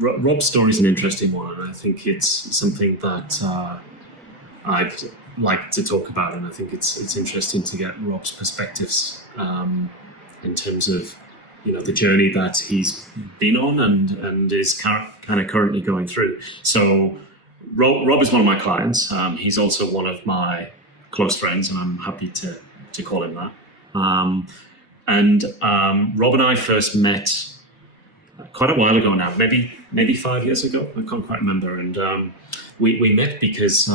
Rob's story is an interesting one, and I think it's something that I'd like to talk about, and I think it's interesting to get Rob's perspectives in terms of the journey that he's been on and is kind of currently going through. So Rob is one of my clients. He's also one of my close friends, and I'm happy to call him that. And Rob and I first met quite a while ago now, maybe 5 years ago. I can't quite remember. And we met because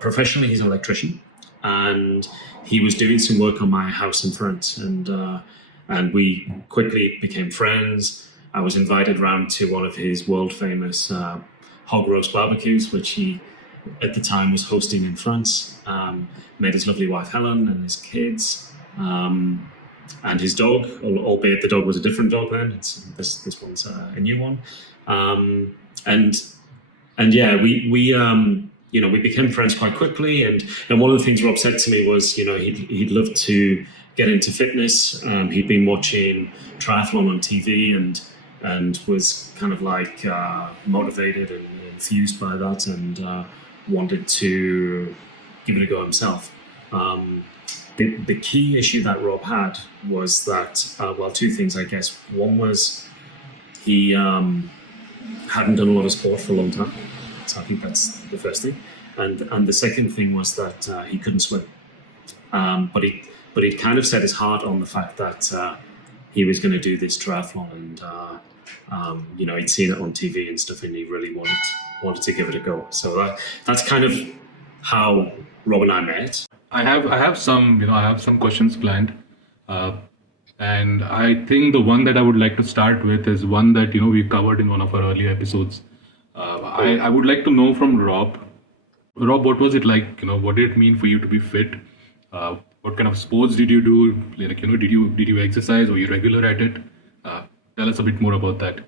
professionally he's an electrician, and he was doing some work on my house in France, and we quickly became friends. I was invited round to one of his world famous hog roast barbecues, which he at the time was hosting in France. Met his lovely wife Helen and his kids. And his dog, albeit the dog was a different dog then. This one's a new one, and yeah, we became friends quite quickly. And one of the things Rob said to me was, he'd love to get into fitness. He'd been watching triathlon on TV and was kind of like motivated and enthused by that, and wanted to give it a go himself. The key issue that Rob had was that, two things, I guess. One was he hadn't done a lot of sport for a long time. So I think that's the first thing. And the second thing was that he couldn't swim. But he'd kind of set his heart on the fact that he was going to do this triathlon, and he'd seen it on TV and stuff, and he really wanted to give it a go. So that's kind of how Rob and I met. I have some questions planned, and I think the one that I would like to start with is one that we covered in one of our earlier episodes. I would like to know from Rob. Rob, what was it like? What did it mean for you to be fit? What kind of sports did you do? Did you exercise? Were you regular at it? Tell us a bit more about that.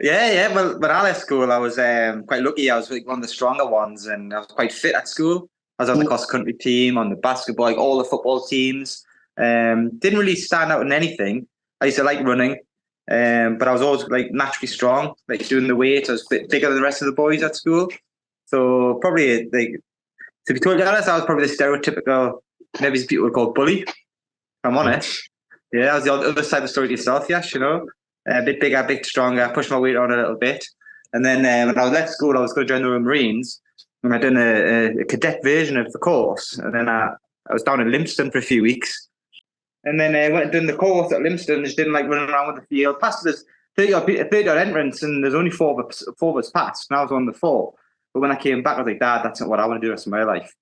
Yeah. Well, when I left school, I was quite lucky. I was like one of the stronger ones, and I was quite fit at school. I was on the cross-country team, on the basketball, like all the football teams. Didn't really stand out in anything. I used to like running, but I was always like naturally strong, like doing the weight. I was a bit bigger than the rest of the boys at school. So probably, like, to be totally honest, I was probably the stereotypical, maybe people would call bully, if I'm honest. Yeah, I was the other side of the story to yourself, Yash, a bit bigger, a bit stronger. I pushed my weight on a little bit. And then when I left school, I was going to join the Royal Marines. And I done a cadet version of the course. And then I was down in Livingston for a few weeks. And then I went and done the course at Livingston. Just didn't like running around with the field. Past this 30 odd entrance, and there's only four of us passed. And I was on the four. But when I came back, I was like, Dad, that's not what I want to do the rest of my life.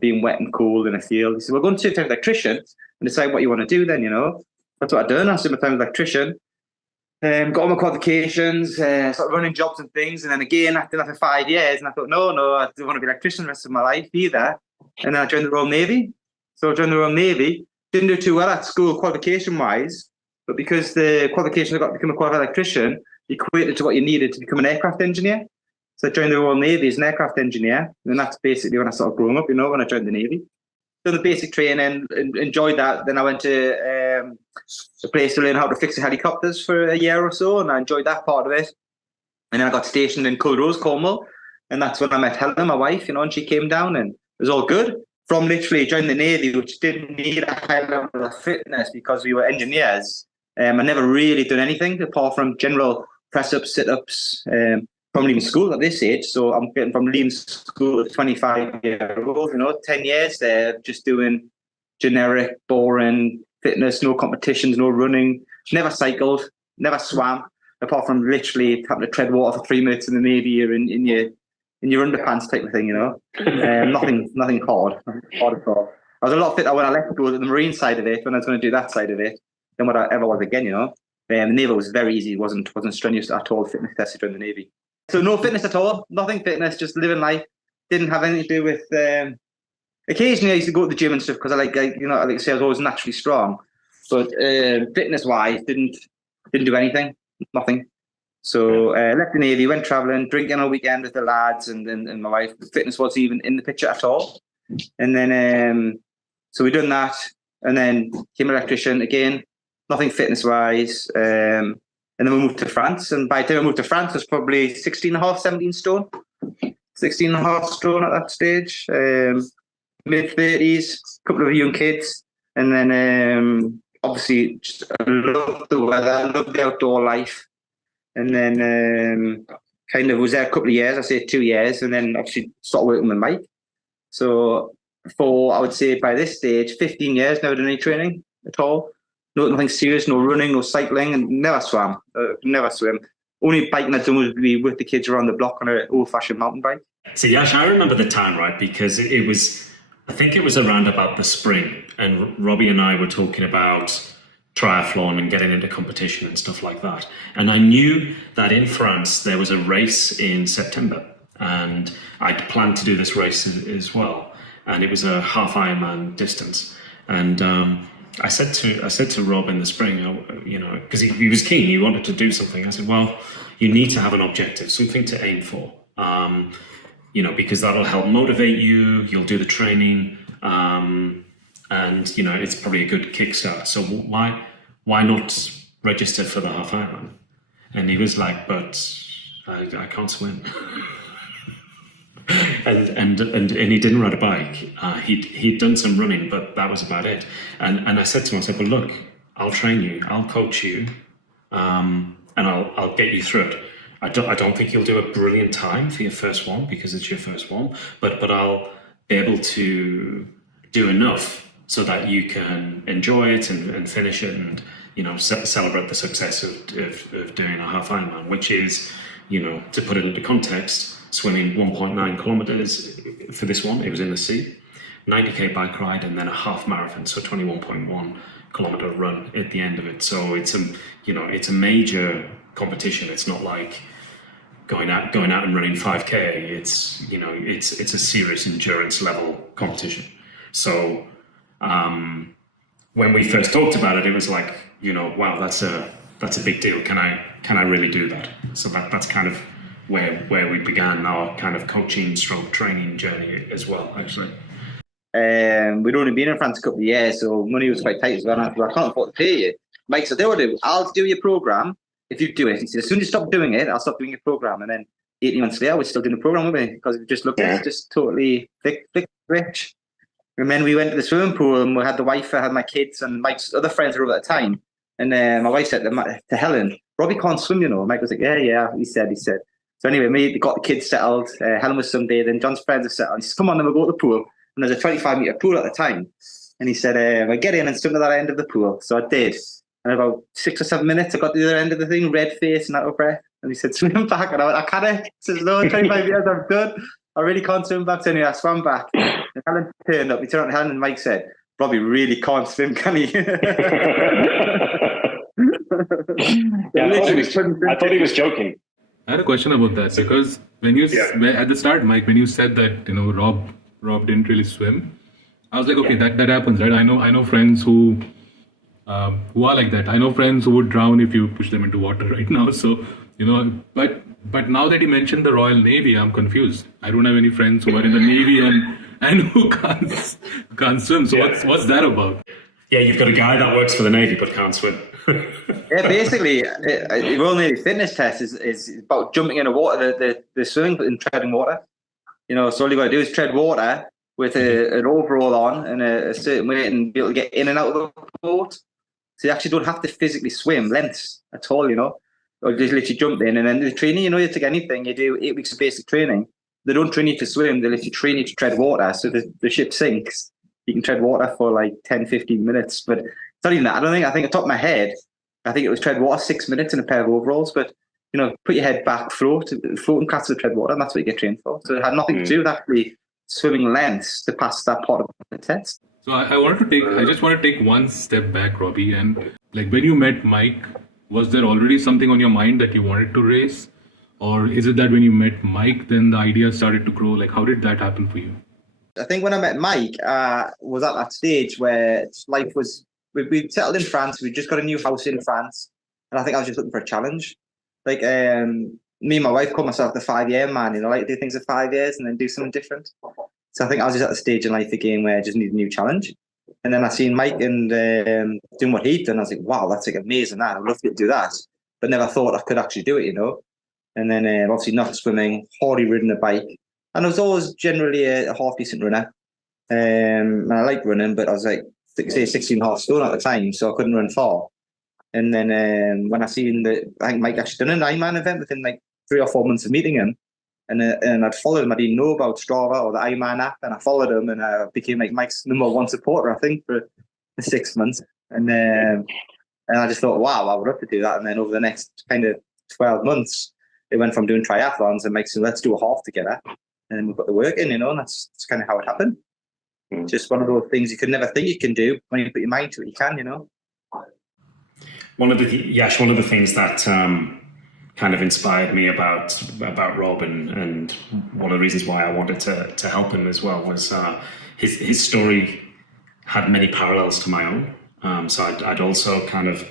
Being wet and cold in a field. He said, we're going to take time with electrician and decide what you want to do then, That's what I done. I spent my time with electrician. Got all my qualifications, started running jobs and things. And then again, after 5 years, and I thought, no, I don't want to be an electrician the rest of my life either. And then I joined the Royal Navy. So I joined the Royal Navy. Didn't do too well at school qualification-wise, but because the qualification I got to become a qualified electrician equated to what you needed to become an aircraft engineer. So I joined the Royal Navy as an aircraft engineer. And that's basically when I started growing up, when I joined the Navy. Done the basic training, enjoyed that. Then I went to a place to learn how to fix the helicopters for a year or so, and I enjoyed that part of it. And then I got stationed in Culrose, Cornwall, and that's when I met Helen, my wife, and she came down, and it was all good. From literally joining the Navy, which didn't need a high level of fitness because we were engineers, I never really done anything apart from general press-ups, sit-ups, from leaving school at this age. So I'm getting from leaving school at 25-year-old, 10 years there, just doing generic, boring fitness, no competitions, no running, never cycled, never swam, apart from literally having to tread water for 3 minutes in the Navy or in your underpants type of thing, nothing hard at all. I was a lot fitter when I left school at the Marine side of it, when I was going to do that side of it, than what I ever was again, The Navy was very easy, wasn't strenuous at all, fitness tested during the Navy. So no fitness at all, nothing fitness, just living life. Didn't have anything to do with. Occasionally, I used to go to the gym and stuff because like I say, I was always naturally strong. But fitness-wise, didn't do anything, nothing. So left the Navy, went travelling, drinking on a weekend with the lads and my wife. Fitness wasn't even in the picture at all. And then so we done that, and then became an electrician again. Nothing fitness-wise. And then we moved to France. And by the time I moved to France, I was probably 16 and a half, 17 stone. 16 and a half stone at that stage. Mid-30s, a couple of young kids. And then obviously just I loved the weather, I loved the outdoor life. And then kind of was there a couple of years, I say 2 years, and then actually started working with Mike. So for, I would say by this stage, 15 years, never done any training at all. Nothing serious, no running, no cycling, and never swam. Never swim. Only biking I'd done would be with the kids around the block on an old-fashioned mountain bike. So Yash, I remember the time, right? Because it was, I think it was around about the spring, and Robbie and I were talking about triathlon and getting into competition and stuff like that. And I knew that in France there was a race in September, and I'd planned to do this race as well. And it was a half Ironman distance. And I said to Rob in the spring, you know, because he was keen, he wanted to do something. I said, well, you need to have an objective, something to aim for, you know, because that'll help motivate you. You'll do the training, and you know, it's probably a good kickstart. So why not register for the half Ironman? And he was like, but I can't swim. and he didn't ride a bike. He'd done some running, but that was about it. And I said to him, I said, well, look, I'll train you, I'll coach you, and I'll get you through it. I don't think you'll do a brilliant time for your first one because it's your first one, but I'll be able to do enough so that you can enjoy it and finish it, and you know, celebrate the success of doing a half Ironman, which is, you know, to put it into context, swimming 1.9 kilometers for this one. It was in the sea, 90k bike ride, and then a half marathon, so 21.1 kilometer run at the end of it. So it's a major competition. It's not like going out and running 5k. It's, you know, it's a serious endurance level competition. So when we first talked about it, it was like, you know, wow, that's a big deal. Can I really do that? So that's kind of where we began our kind of coaching stroke training journey as well, actually. We'd only been in France a couple of years, so money was quite tight as well. I can't afford to pay you. Mike said, I'll do your program if you do it. He said, as soon as you stop doing it, I'll stop doing your program. And then 18 months later, we're still doing the program with me because we just looked at it, just totally rich. And then we went to the swimming pool and we had the wife, I had my kids, and Mike's other friends were over at the time. And my wife said to Helen, Robbie can't swim, you know. Mike was like, yeah, he said. So anyway, we got the kids settled. Helen was Sunday, then John's friends are settled. He said, come on, then we'll go to the pool. And there's a 25-metre pool at the time. And he said, I get in and swim to that end of the pool. So I did. And about 6 or 7 minutes, I got to the other end of the thing, red face and out of breath. And he said, swim back. And I went, I can't. He says, no, 25 years, I'm done. I really can't swim back. So anyway, I swam back. And Helen turned up. He turned up to Helen and Mike said, Robbie really can't swim, can he? Yeah, I thought he was joking. I had a question about that because when you at the start, Mike, when you said that, you know, Rob didn't really swim, I was like, okay, that happens, right? I know friends who are like that. I know friends who would drown if you push them into water right now. So, you know, but now that you mentioned the Royal Navy, I'm confused. I don't have any friends who are in the Navy and who can't swim. So what's that about? Yeah, you've got a guy that works for the Navy but can't swim. Yeah, basically, the Royal Navy fitness test is about jumping in the water, the swimming and treading water. You know, so all you got to do is tread water with an overall on and a certain weight and be able to get in and out of the boat. So you actually don't have to physically swim lengths at all, you know, or just literally jump in. And then the training, you know, you take anything, you do 8 weeks of basic training. They don't train you to swim, they literally train you to tread water. So the ship sinks, you can tread water for like 10, 15 minutes. But it's not even that. I think at the top of my head, I think it was tread water 6 minutes in a pair of overalls. But, you know, put your head back, float and catch the tread water, and that's what you get trained for. So it had nothing to do with actually swimming lengths to pass that part of the test. So I just want to take one step back, Robbie. And like when you met Mike, was there already something on your mind that you wanted to race? Or is it that when you met Mike, then the idea started to grow? Like, how did that happen for you? I think when I met Mike, was at that stage where life was, we'd settled in France, we'd just got a new house in France, and I think I was just looking for a challenge. Like, me and my wife called myself the 5-year man, you know, like do things in 5 years and then do something different. So I think I was just at the stage in life again where I just needed a new challenge. And then I seen Mike and doing what he'd done, I was like, wow, that's like amazing, that. I'd love to do that. but never thought I could actually do it, And then obviously not swimming, hardly ridden a bike. And I was always generally a half decent runner. And I like running, but I was like, say 16.5 stone at the time, so I couldn't run far. And then when I seen I think Mike actually done an Ironman event within like 3 or 4 months of meeting him. And I'd followed him. I didn't know about Strava or the Ironman app, and I followed him, and I became like Mike's #1 supporter, I think, for 6 months. And I just thought, wow, I would love to do that. And then over the next kind of 12 months, it went from doing triathlons and Mike said, let's do a half together. And we put the work in, and that's kind of how it happened. Just one of those things you could never think you can do. When you put your mind to it, you can, One of the things that kind of inspired me about Rob, and one of the reasons why I wanted to help him as well was his story had many parallels to my own. So I'd also kind of,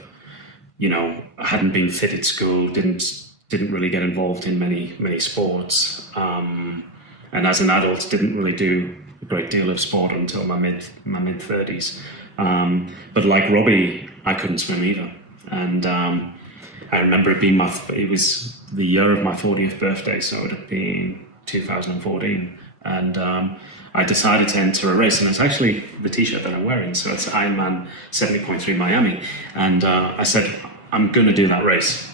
I hadn't been fit at school, didn't really get involved in many sports, and as an adult didn't really do a great deal of sport until my mid 30s. But like Robbie, I couldn't swim either, and I remember it was the year of my 40th birthday, so it had been 2014, and I decided to enter a race, and it's actually the t-shirt that I'm wearing, so it's Ironman 70.3 Miami, and I said, I'm going to do that race,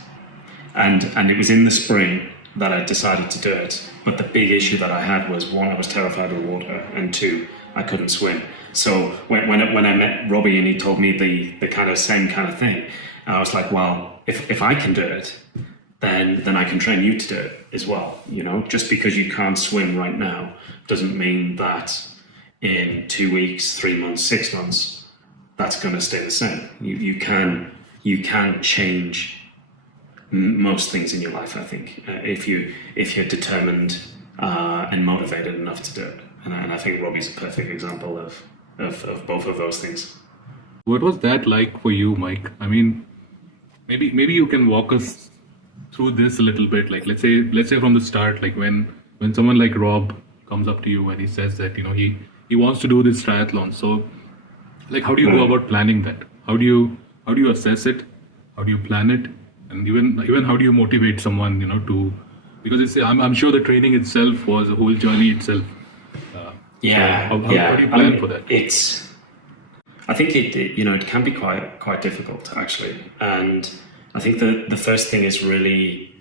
and it was in the spring that I decided to do it, but the big issue that I had was, one, I was terrified of water, and two, I couldn't swim. So when I met Robbie and he told me the kind of same kind of thing, I was like, well, if I can do it, then I can train you to do it as well. Just because you can't swim right now doesn't mean that in 2 weeks, 3 months, 6 months, that's going to stay the same. You can change most things in your life, I think, if you're determined and motivated enough to do it. And I think Robbie's a perfect example of both of those things. What was that like for you, Mike? I mean, maybe you can walk us through this a little bit. Like let's say from the start, like when someone like Rob comes up to you and he says that he wants to do this triathlon. So like how do you go about planning that? How do you assess it? How do you plan it? And even how do you motivate someone to, because I'm sure the training itself was a whole journey itself. How do you plan for that? I think it can be quite difficult actually, and I think the first thing is really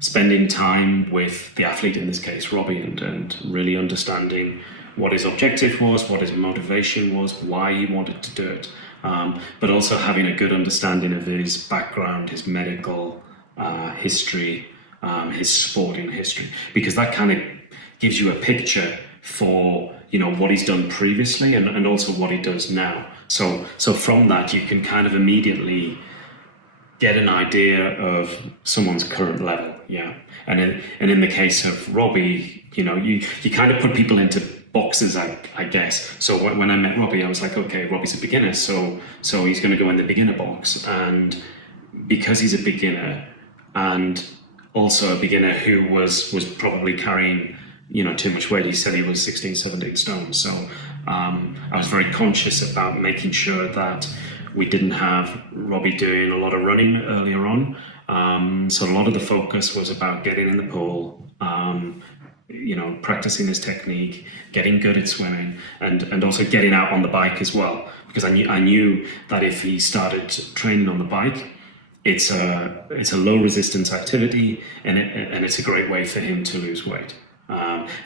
spending time with the athlete, in this case Robbie, and really understanding what his objective was, what his motivation was, why he wanted to do it, but also having a good understanding of his background, his medical history, his sporting history, because that kind of gives you a picture for what he's done previously and also what he does now. So from that you can kind of immediately get an idea of someone's current level, And in the case of Robbie, you kind of put people into boxes, I guess. So when I met Robbie, I was like, okay, Robbie's a beginner, so he's going to go in the beginner box, and because he's a beginner and also a beginner who was probably carrying too much weight. He said he was 16, 17 stone. So I was very conscious about making sure that we didn't have Robbie doing a lot of running earlier on. So a lot of the focus was about getting in the pool, practicing his technique, getting good at swimming, and also getting out on the bike as well. Because I knew that if he started training on the bike, it's a low resistance activity, and it's a great way for him to lose weight.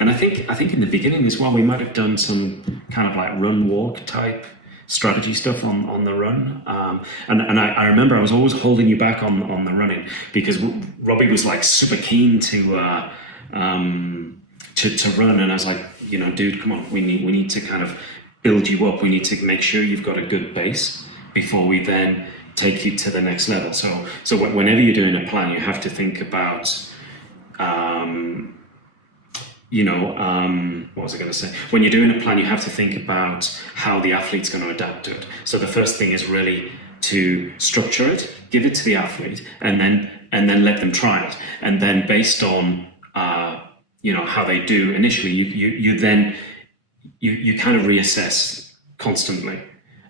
And I think in the beginning as well, we might have done some kind of like run walk type strategy stuff on the run. And I remember I was always holding you back on the running, because Robbie was like super keen to run, and I was like, dude, come on, we need to kind of build you up. We need to make sure you've got a good base before we then take you to the next level. So whenever you're doing a plan, you have to think about what was I going to say? When you're doing a plan, you have to think about how the athlete's going to adapt to it. So the first thing is really to structure it, give it to the athlete, and then let them try it. And then based on how they do initially, you kind of reassess constantly.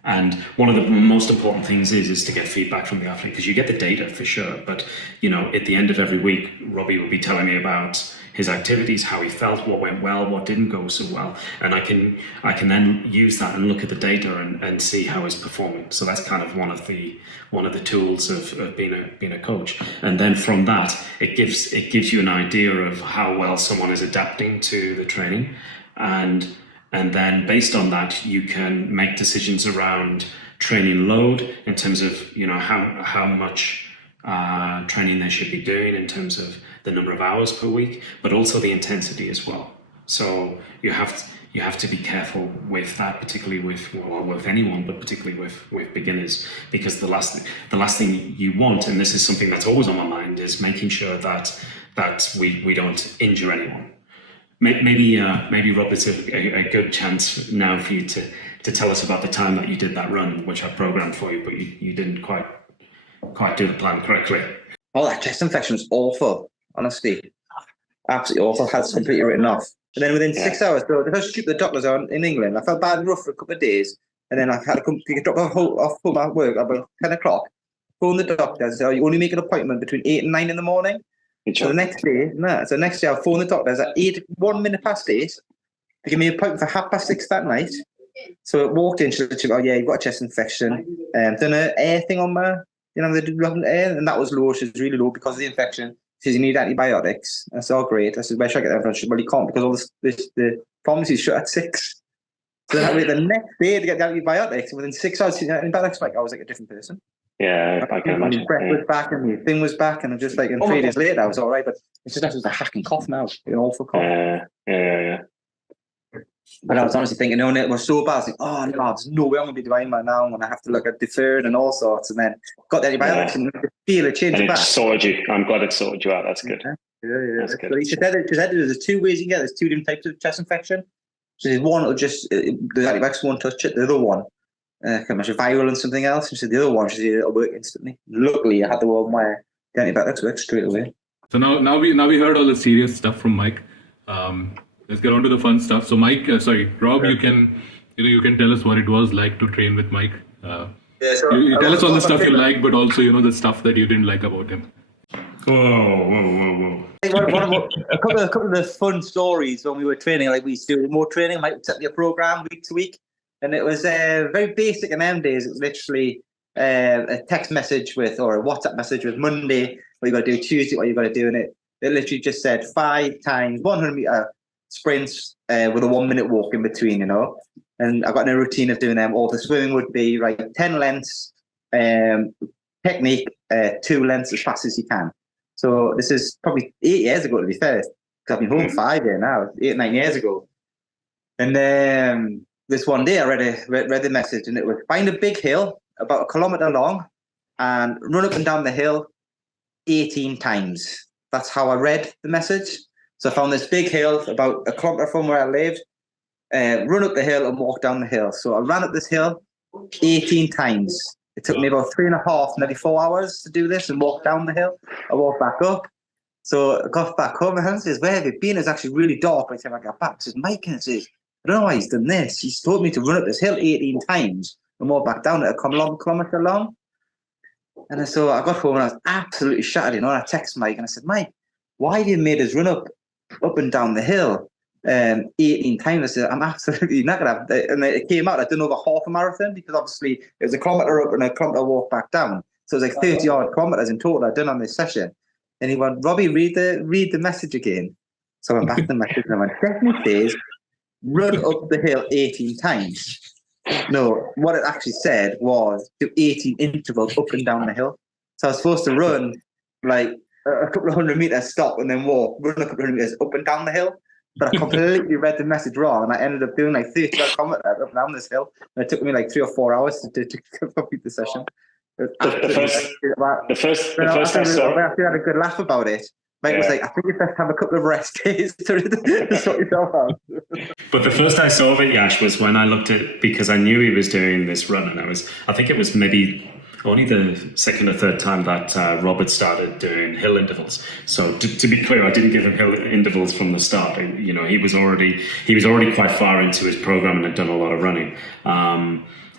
And one of the most important things is to get feedback from the athlete, because you get the data for sure. But, you know, at the end of every week, Robbie will be telling me about his activities, how he felt, what went well, what didn't go so well. And I can then use that and look at the data and see how he's performing. So that's kind of one of the tools of being a coach. And then from that, it gives you an idea of how well someone is adapting to the training. And then based on that, you can make decisions around training load in terms of, you know, how much training they should be doing in terms of the number of hours per week, but also the intensity as well. So you have to be careful with that, particularly with anyone, but particularly with beginners, because the last thing you want, and this is something that's always on my mind, is making sure that we don't injure anyone. Maybe Rob, it's a good chance now for you to tell us about the time that you did that run, which I programmed for you, but you didn't quite do the plan correctly. Oh, that chest infection was awful, honestly. Absolutely awful. Had some completely written off. And then within 6 hours, so the first shoot the doctors on in England, I felt bad and rough for a couple of days. And then I had to come pick a drop off home at work about 10 o'clock. Phone the doctor and say, oh, you only make an appointment between 8 and 9 in the morning. So the next day, I phoned the doctors at 1 minute past 8. They gave me an appointment for 6:30 that night. So I walked in, she said, oh yeah, you've got a chest infection. Done an air thing on my, you know, they did air, and that was low. She was really low because of the infection. She says, you need antibiotics. I said, oh great. I said, where should I get them from? She said, well, you can't, because all the pharmacy's shut at 6. So then I waited the next day to get the antibiotics, and within 6 hours, the antibiotics, I was like a different person. Yeah, I can imagine. My breath was back and my thing was back, and I'm just like, and 3 days later, I was all right. But it's just a hacking cough now, an awful cough. Yeah. But I was honestly thinking, no, it was so bad. I was like, oh no, there's no way I'm going to be doing that now. I'm going to have to look at deferred and all sorts. And then got the antibiotics and feel it change and back. It sorted you. I'm glad it sorted you out. That's good. Yeah. That's good. So she said there's 2 ways you can get. There's 2 different types of chest infection. So there's one will just, the antibiotics won't touch it. The other one, viral and something else. She said the other one, she said it'll work instantly. Luckily, I had the one where the antibiotics worked straight away. So now we heard all the serious stuff from Mike. Let's get on to the fun stuff. So Mike, Rob, you can tell us what it was like to train with Mike. You tell us all the stuff you like, but also the stuff that you didn't like about him. Whoa. A couple of the fun stories when we were training, like we used to do more training, Mike would set me a program week to week, and it was very basic in them days. It was literally a text message or a WhatsApp message with Monday what you got to do, Tuesday what you got to do, and it literally just said 5 times 100 meter sprints with a 1 minute walk in between, and I got in a routine of doing them all. The swimming would be 10 lengths, technique, 2 lengths as fast as you can. So this is probably 8 years ago, to be fair, because I've been home 5 years now, 8, 9 years ago. And this one day I read the message, and it was find a big hill about 1 kilometre long and run up and down the hill 18 times. That's how I read the message. So I found this big hill about 1 kilometre from where I lived, run up the hill and walk down the hill. So I ran up this hill 18 times. It took me about 3.5, nearly 4 hours to do this and walk down the hill. I walked back up. So I got back home, and he says, where have you been? It's actually really dark by the time I got back. He says, Mike, and says, I don't know why he's done this. He's told me to run up this hill 18 times and walk back down it 1 kilometre long. And so I got home and I was absolutely shattered. And I texted Mike and I said, Mike, why have you made us run up and down the hill 18 times? I said, I'm absolutely not going to have that. And it came out, I'd done over half a marathon, because obviously it was 1 kilometre up and 1 kilometre walk back down. So it was like 30 odd kilometres in total I'd done on this session. And he went, Robbie, read the message again. So I went back to the message and I went, definitely says, run up the hill 18 times. No, what it actually said was do 18 intervals up and down the hill. So I was supposed to run like a couple of 100 meters, stop, and then walk, run a couple of 100 meters up and down the hill. But I completely read the message wrong, and I ended up doing like 30 kilometers up and down this hill. And it took me like 3 or 4 hours to complete the session. The first I saw, I actually had a good laugh about it. Mike was like, I think you best have a couple of rest days to sort yourself out. But the first I saw of it, Yash, was when I looked at, because I knew he was doing this run, and I think it was maybe only the second or third time that Robert started doing hill intervals. So to be clear, I didn't give him hill intervals from the start. He was already quite far into his program and had done a lot of running.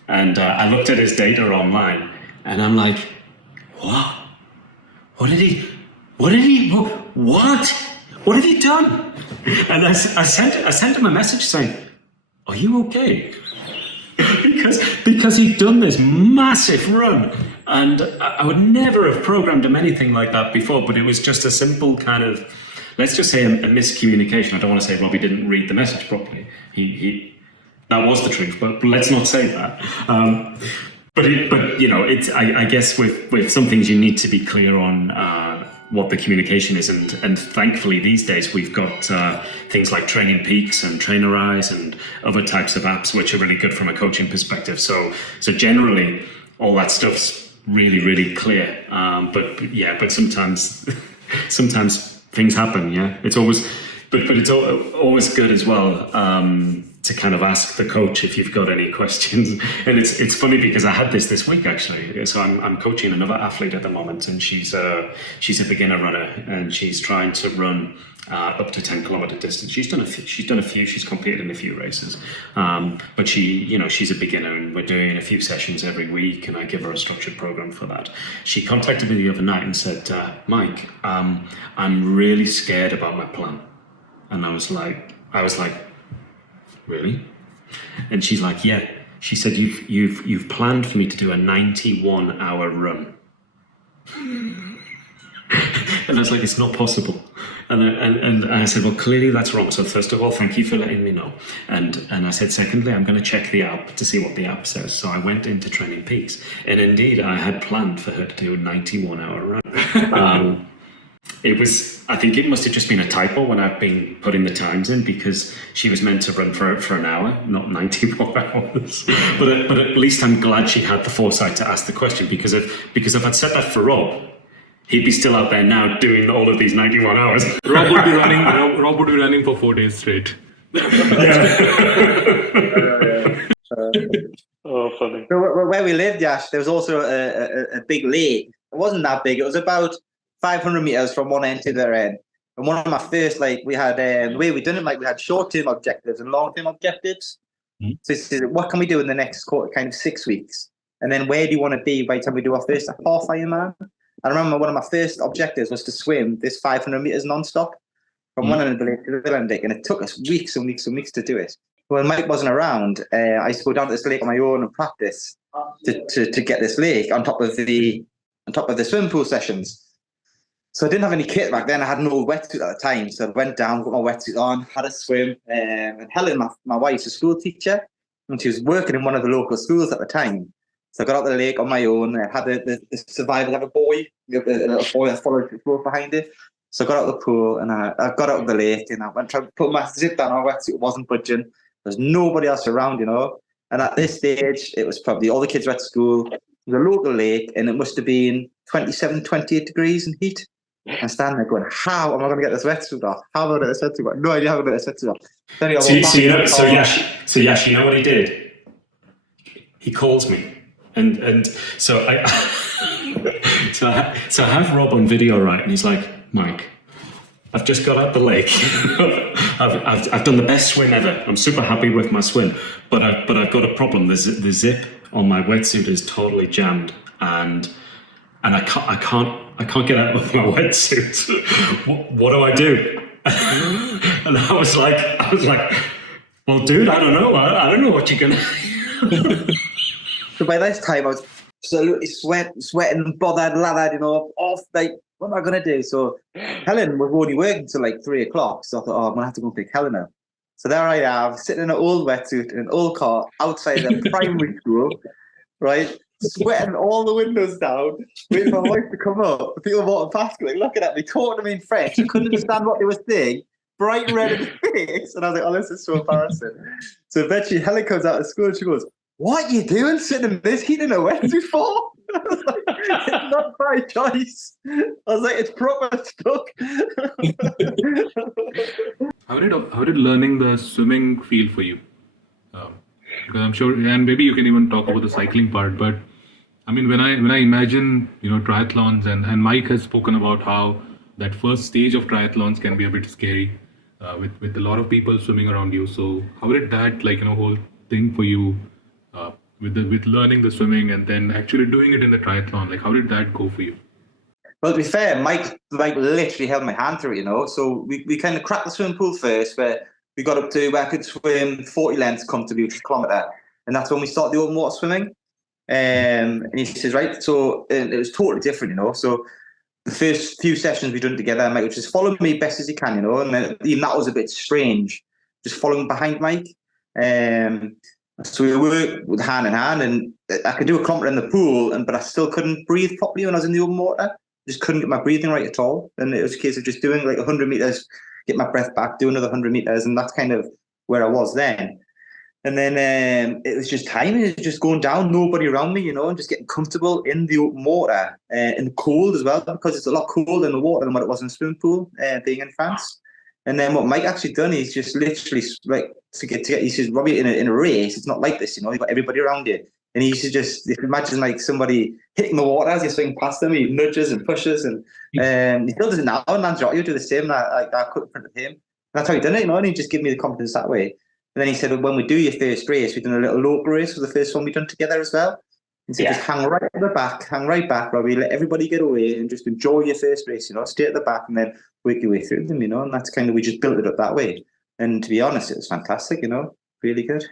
And I looked at his data online, and I'm like, what? What have you done? And I sent him a message saying, are you okay? because he'd done this massive run, and I would never have programmed him anything like that before, but it was just a simple kind of, let's just say a miscommunication. I don't want to say Robbie didn't read the message properly. He that was the truth, but let's not say that. But you know, it's I guess with some things you need to be clear on what the communication is, and thankfully these days we've got things like Training Peaks and Trainerize and other types of apps which are really good from a coaching perspective. So generally all that stuff's really clear. But sometimes things happen. Yeah, it's always but it's always good as well. To kind of ask the coach if you've got any questions. And it's funny because I had this week actually. So I'm coaching another athlete at the moment, and she's a beginner runner, and she's trying to run up to 10-kilometer distance. She's done a few. She's competed in a few races, but she's a beginner, and we're doing a few sessions every week, and I give her a structured program for that. She contacted me the other night and said, Mike, I'm really scared about my plan. And I was like, really? And she's like, yeah. She said, you've planned for me to do a 91-hour run. And I was like, it's not possible. And I said, well, clearly that's wrong. So first of all, thank you for letting me know. And I said, secondly, I'm going to check the app to see what the app says. So I went into Training Peaks, and indeed I had planned for her to do a 91-hour run. I think it must have just been a typo when I've been putting the times in, because she was meant to run for an hour, not 94 hours. But at least I'm glad she had the foresight to ask the question, because if I'd said that for Rob, he'd be still out there now doing all of these 91 hours. Rob would be running for 4 days straight. Oh, funny. So where we lived, Yash, there was also a big lake. It wasn't that big. It was about 500 meters from one end to the other end. And one of my first, we had, the way we done it, we had short-term objectives and long-term objectives. Mm-hmm. So he said, what can we do in the next kind of 6 weeks? And then where do you want to be by the time we do our first half Ironman? I remember one of my first objectives was to swim this 500 meters non-stop from one end of the lake to the other end, and it took us weeks and weeks and weeks to do it. When Mike wasn't around, I used to go down to this lake on my own and practice to get this lake on top of the swim pool sessions. So I didn't have any kit back then. I had an old wetsuit at the time. So I went down, got my wetsuit on, had a swim. And Helen, my wife's a school teacher, and she was working in one of the local schools at the time. So I got out the lake on my own. I had the survivors have a boy, a little boy that followed the boat behind it. So I got out of the pool, and I got out of the lake, and I went to put my zip down. My wetsuit wasn't budging. There's nobody else around, And at this stage, it was probably all the kids were at school. It was a local lake, and it must have been 27, 28 degrees in heat. I'm standing there going, how am I going to get this wetsuit off? How am I going to get this wetsuit off? No idea how I'm going to get this wetsuit off. So Yash, you know what he did? He calls me, and so I so I have Rob on video, right? And he's like, Mike, I've just got out the lake. I've done the best swim ever. I'm super happy with my swim, but I've got a problem. The zip on my wetsuit is totally jammed, and I can't get out of my wetsuit. What do I do? And I was like, well, dude, I don't know. I don't know what you're gonna. So by this time, I was absolutely sweating, bothered, lathered, off. What am I gonna do? So Helen was only working till 3 o'clock. So I thought, I'm gonna have to go and pick Helen up. So there I am, sitting in an old wetsuit in an old car outside the primary school, right? Sweating all the windows down, waiting for my wife to come up. People walking past, looking at me, talking to me in French. I couldn't understand what they were saying. Bright red in the face. And I was like, oh, this is so embarrassing. So eventually Helen comes out of school and she goes, what are you doing sitting in this heat in a wetsuit for? I was like, it's not my choice. I was like, it's proper stuck. How did learning the swimming feel for you? Because I'm sure, and maybe you can even talk about the cycling part, but I mean, when I imagine, triathlons, and Mike has spoken about how that first stage of triathlons can be a bit scary, with a lot of people swimming around you. So how did that, whole thing for you with learning the swimming and then actually doing it in the triathlon? Like, how did that go for you? Well, to be fair, Mike literally held my hand through it, you know. So we kind of cracked the swimming pool first, where we got up to where I could swim 40 lengths comfortably, which is a kilometre. And that's when we started the open water swimming. And he says, right, so it was totally different, you know. So the first few sessions we done together, Mike would just follow me best as you can, you know. And then even that was a bit strange, just following behind Mike. So we worked hand in hand, and I could do a kilometre in the pool, but I still couldn't breathe properly when I was in the open water. Just couldn't get my breathing right at all. And it was a case of just doing like 100 meters, get my breath back, do another 100 meters. And that's kind of where I was then. And then it was just timing, it was just going down, nobody around me, you know, and just getting comfortable in the open water, in the cold as well, because it's a lot colder in the water than what it was in the swimming pool, being in France. And then what Mike actually done, he's just literally like to get, he says, Robbie, in a race, it's not like this, you know, you've got everybody around you. And he used to just, if you imagine like somebody hitting the water as you swing past them, he nudges and pushes, and he still does it now. And Lanzarote, you do the same. And I cut in front of him. And that's how he done it, you know. And he just gave me the confidence that way. And then he said, when we do your first race, we've done a little local race for the first one we've done together as well. And so just hang right at the back, hang right back, Robbie. Let everybody get away and just enjoy your first race, you know. Stay at the back and then work your way through them, you know. And that's kind of, we just built it up that way. And to be honest, it was fantastic, you know, really good.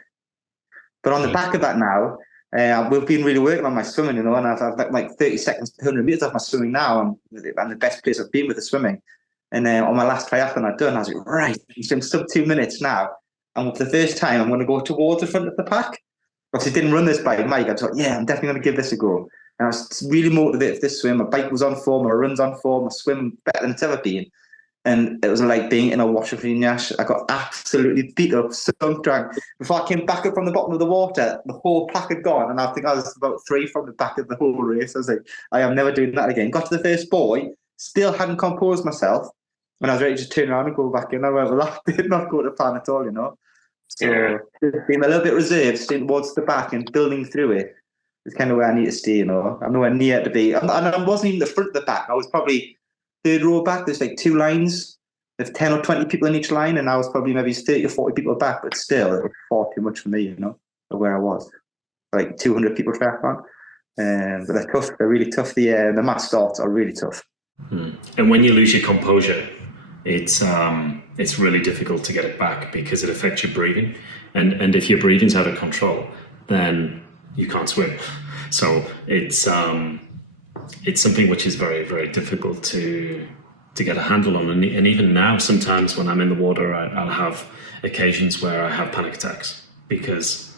But on the back of that now, we've been really working on my swimming, you know, and I've like 30 seconds per 100 meters off my swimming now. I'm the best place I've been with the swimming. And on my last triathlon I'd done, I was like, right, I'm sub 2 minutes now. And for the first time, I'm going to go towards the front of the pack. Because I didn't run this by Mike. I thought, yeah, I'm definitely going to give this a go. And I was really motivated for this swim. My bike was on form, my run's on form, my swim better than it's ever been. And it was like being in a wash of Yash. I got absolutely beat up, sunk drunk. Before I came back up from the bottom of the water, the whole pack had gone. And I think I was about 3 from the back of the whole race. I was like, I am never doing that again. Got to the first buoy, still hadn't composed myself. And I was ready to turn around and go back in. However, that did not go to plan at all, you know. So being a little bit reserved, staying towards the back and building through it is kind of where I need to stay, you know. I'm nowhere near to be. And I wasn't even the front of the pack. I was probably third row back. There's like 2 lines. There's 10 or 20 people in each line, and I was probably maybe 30 or 40 people back, but still, it was far too much for me, you know, of where I was. Like 200 people triathlon. But they're tough. They're really tough. The mass starts are really tough. And when you lose your composure, it's really difficult to get it back because it affects your breathing. And if your breathing's out of control, then you can't swim. So it's something which is very, very difficult to get a handle on. And even now, sometimes when I'm in the water, I'll have occasions where I have panic attacks because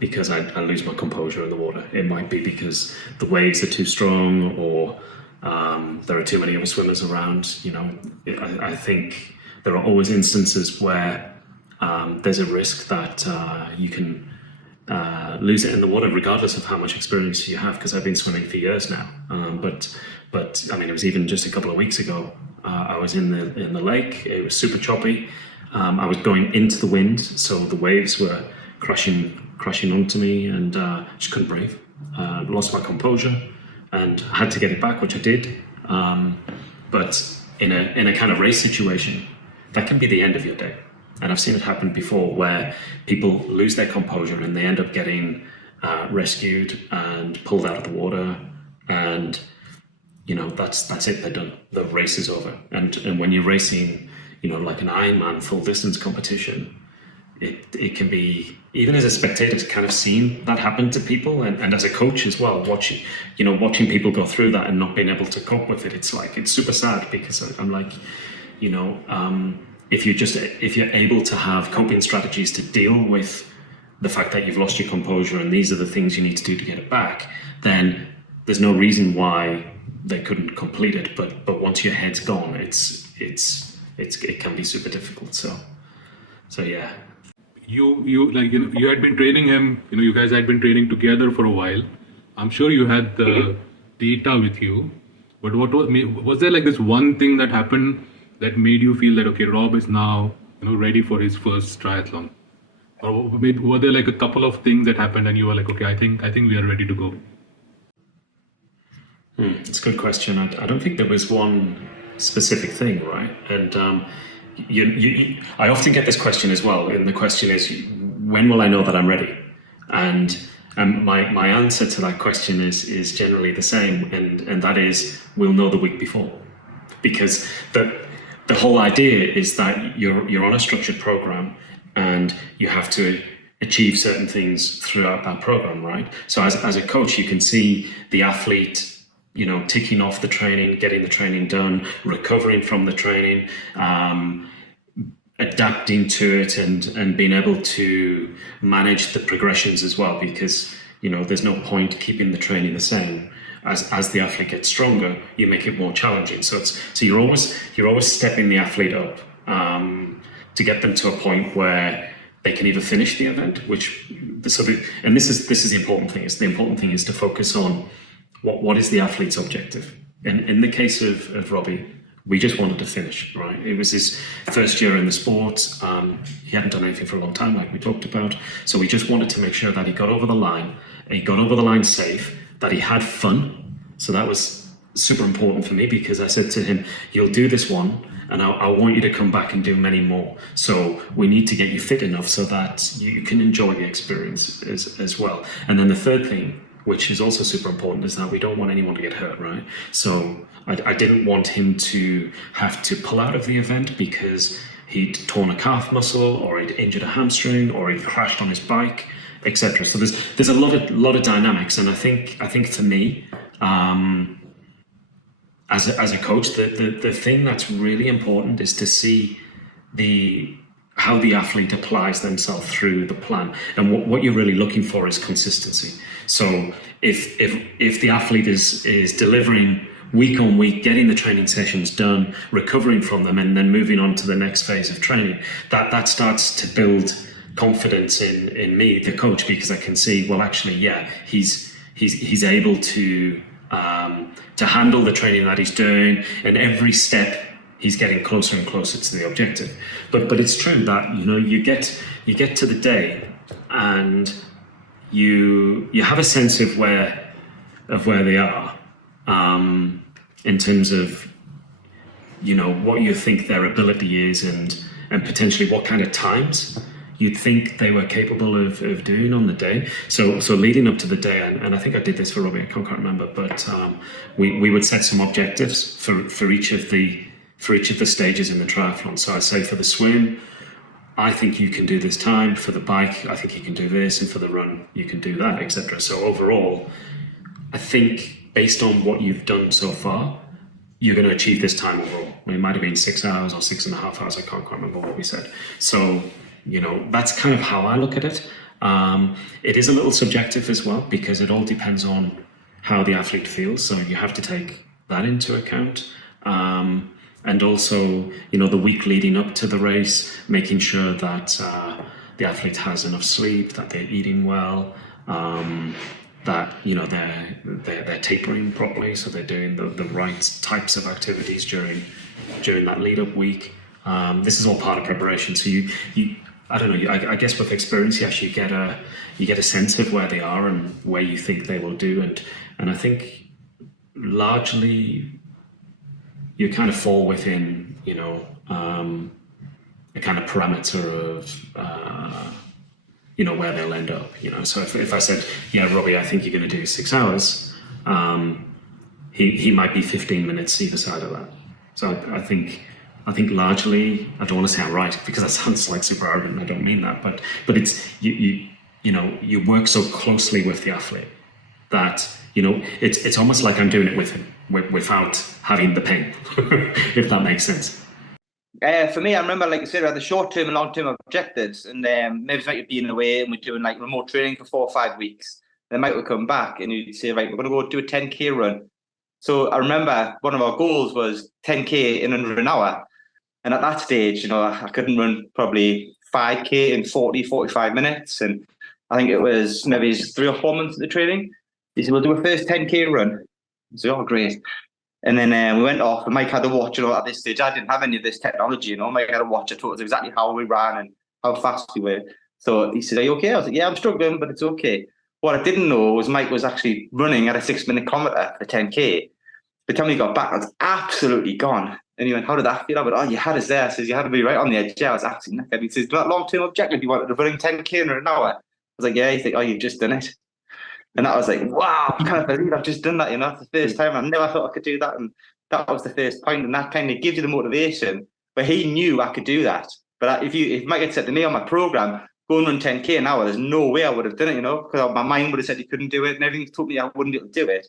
I lose my composure in the water. It might be because the waves are too strong, or there are too many other swimmers around. You know, I think there are always instances where there's a risk that you can lose it in the water, regardless of how much experience you have. Because I've been swimming for years now, but I mean, it was even just a couple of weeks ago. I was in the lake. It was super choppy. I was going into the wind, so the waves were crashing onto me, and just couldn't breathe. Lost my composure, and I had to get it back, which I did. But in a kind of race situation, that can be the end of your day. And I've seen it happen before, where people lose their composure and they end up getting rescued and pulled out of the water, and you know, that's it, they're done. The race is over. And when you're racing, you know, like an Ironman full distance competition, it can be, even as a spectator, to kind of seeing that happen to people, and as a coach as well, watching people go through that and not being able to cope with it, it's super sad, because I'm like, you know, if you're able to have coping strategies to deal with the fact that you've lost your composure and these are the things you need to do to get it back, then there's no reason why they couldn't complete it. But once your head's gone, it can be super difficult. So yeah. You had been training him. You know, you guys had been training together for a while. I'm sure you had the data with you. But was there like this one thing that happened that made you feel that, okay, Rob is now, you know, ready for his first triathlon? Or maybe were there like a couple of things that happened and you were like, okay, I think we are ready to go? It's a good question. I don't think there was one specific thing, right? And I often get this question as well, and the question is, when will I know that I'm ready? And My answer to that question is generally the same, and that is we'll know the week before, because the whole idea is that you're on a structured program and you have to achieve certain things throughout that program, right? So as a coach, you can see the athlete, ticking off the training, getting the training done, recovering from the training, adapting to it, and being able to manage the progressions as well, because there's no point keeping the training the same. As the athlete gets stronger, you make it more challenging. So you're always stepping the athlete up to get them to a point where they can either finish the event, and this is the important thing. The important thing is to focus on what is the athlete's objective. And in the case of Robbie, we just wanted to finish, right? It was his first year in the sport. He hadn't done anything for a long time, like we talked about. So we just wanted to make sure that he got over the line, and he got over the line safe, that he had fun. So that was super important for me, because I said to him, you'll do this one, and I want you to come back and do many more. So we need to get you fit enough so that you can enjoy the experience as well. And then the third thing, which is also super important, is that we don't want anyone to get hurt, right? So I didn't want him to have to pull out of the event because he'd torn a calf muscle, or he'd injured a hamstring, or he'd crashed on his bike, etc. So there's a lot of dynamics, and I think for me, as a coach, the thing that's really important is to see how the athlete applies themselves through the plan. And what you're really looking for is consistency. So if the athlete is delivering week on week, getting the training sessions done, recovering from them, and then moving on to the next phase of training, that starts to build confidence in me, the coach, because I can see, well, actually, yeah, he's able to handle the training that he's doing, and every step he's getting closer and closer to the objective. But it's true that you get to the day, and you have a sense of where they are, in terms of what you think their ability is, and potentially what kind of times you'd think they were capable of doing on the day. So leading up to the day, and I think I did this for Robbie, I can't remember, but we would set some objectives for each of the stages in the triathlon. So I say, for the swim, I think you can do this time. For the bike, I think you can do this, and for the run, you can do that, etc. So overall, I think based on what you've done so far, you're going to achieve this time overall. It might have been 6 hours or 6.5 hours. I can't quite remember what we said. So that's kind of how I look at it. It is a little subjective as well, because it all depends on how the athlete feels. So you have to take that into account. And also, the week leading up to the race, making sure that the athlete has enough sleep, that they're eating well, that they're tapering properly, so they're doing the right types of activities during that lead up week. This is all part of preparation. So you I don't know. I guess with experience, yes, you get a sense of where they are and where you think they will do, and I think largely you kind of fall within a kind of parameter of where they'll end up. So if I said, yeah, Robbie, I think you're going to do 6 hours, he might be 15 minutes either side of that. So I think largely, I don't want to say I'm right, because that sounds like super arrogant, and I don't mean that, but it's you work so closely with the athlete that it's almost like I'm doing it with him without having the pain, if that makes sense. For me, I remember, like I said, we had the short-term and long-term objectives, and maybe it's like being away and we're doing like remote training for 4 or 5 weeks. Then Mike would come back and you'd say, right, we're going to go do a 10K run. So I remember one of our goals was 10K in under an hour. And at that stage, I couldn't run probably 5K in 40, 45 minutes. And I think it was maybe 3 or 4 months of the training. He said, we'll do a first 10K run. I said, oh, great. And then we went off, and Mike had a watch. At this stage, I didn't have any of this technology. Mike had a watch. I told us exactly how we ran and how fast we were. So he said, are you okay? I was like, yeah, I'm struggling, but it's okay. What I didn't know was Mike was actually running at a 6-minute kilometre for 10K. By the time he got back, I was absolutely gone. And he went, how did that feel? I went, oh, you had us there. I says, you had to be right on the edge. Yeah, I was absolutely knackered. He says, that long-term objective, you wanted to run 10K in an hour. I was like, yeah. He's like, oh, you've just done it. And that was like, wow, I can't believe I've just done that, That's the first time. I never thought I could do that. And that was the first point. And that kind of gives you the motivation. But he knew I could do that. But if Mike had said to me on my program, go and run 10K an hour, there's no way I would have done it, because my mind would have said he couldn't do it and everything told me I wouldn't be able to do it.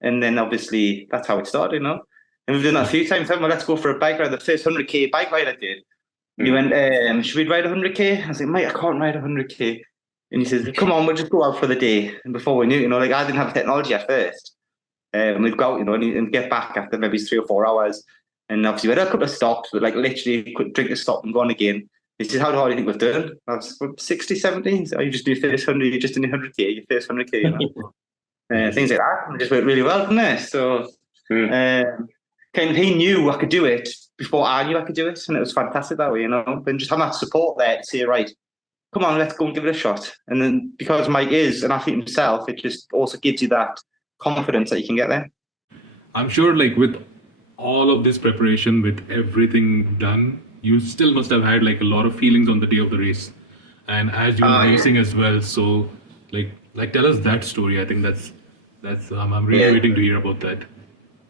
And then obviously that's how it started, And we've done that a few times. Well, let's go for a bike ride. The first 100K bike ride I did. He went, should we ride 100K? I was like, mate, I can't ride 100K. And he says, come on, we'll just go out for the day. And before we knew, I didn't have technology at first. We'd go out, and get back after maybe 3 or 4 hours. And obviously we had a couple of stops, but literally could drink a stop and go on again. He says, how do you think we've done? I was 60, 70. So you just do first 100, you just do 100K, your first 100K, things like that. And it just went really well, didn't it? So kind of he knew I could do it before I knew I could do it. And it was fantastic that way, And just having that support there to say, right, come on, let's go and give it a shot. And then because Mike is an athlete himself, it just also gives you that confidence that you can get there. I'm sure with all of this preparation, with everything done, you still must have had a lot of feelings on the day of the race. And as you were racing as well. So tell us that story. I think that's I'm really waiting to hear about that.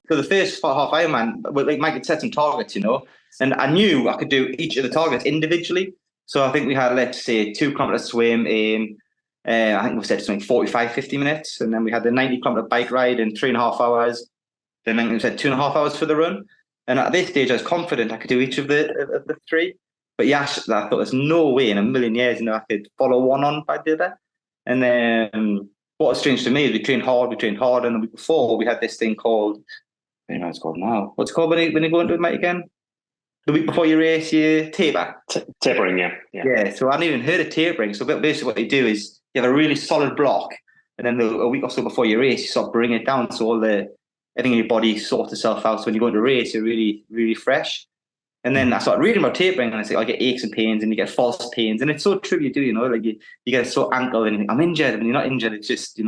So the first half Ironman, Mike had set some targets, and I knew I could do each of the targets individually. So I think we had, let's say, 2 kilometer swim in, I think we said something 45, 50 minutes. And then we had the 90 kilometer bike ride in 3.5 hours. Then I think we said 2.5 hours for the run. And at this stage, I was confident I could do each of the 3. But I thought there's no way in a million years, I could follow one on by the other. And then what was strange to me is we trained hard. And the week before, we had this thing called, I don't know what it's called now. What's it called when you go into it, Mike, again? The week before you race, you taper. Tapering, yeah. Yeah, so I hadn't even heard of tapering. So basically what you do is you have a really solid block, and then a week or so before you race, you sort of bring it down so everything in your body sorts itself out. So when you go into a race, you're really, really fresh. And then I started reading about tapering, and I say, I get aches and pains, and you get false pains. And it's so true you do, you get a sore ankle, and you think, I'm injured, and you're not injured. It's just,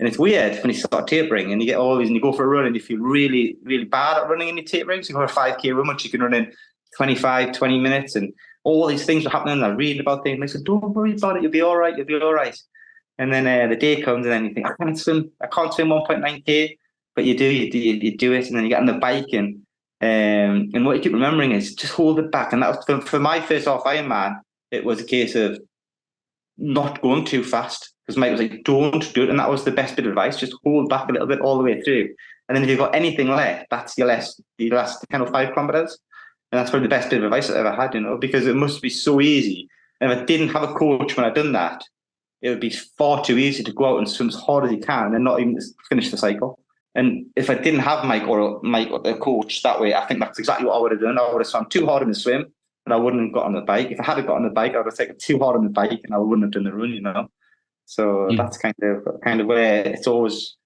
and it's weird when you start tapering and you get all these and you go for a run and you feel really, really bad at running in your tapering. So you go for a 5K run, which you can run in 25, 20 minutes, and all these things are happening. And I'm reading about things. And I said, don't worry about it. You'll be all right. And then the day comes and then you think, I can't swim 1.9K, but you do it. And then you get on the bike and what you keep remembering is just hold it back. And that was for my first half Ironman, it was a case of not going too fast. Because Mike was like, don't do it. And that was the best bit of advice. Just hold back a little bit all the way through. And then if you've got anything left, that's your last kind of 5 kilometers. And that's probably the best bit of advice I've ever had, because it must be so easy. And if I didn't have a coach when I'd done that, it would be far too easy to go out and swim as hard as you can and not even finish the cycle. And if I didn't have Mike or a coach that way, I think that's exactly what I would have done. I would have swum too hard in the swim and I wouldn't have got on the bike. If I had got on the bike, I would have taken too hard on the bike and I wouldn't have done the run, So that's kind of where it's always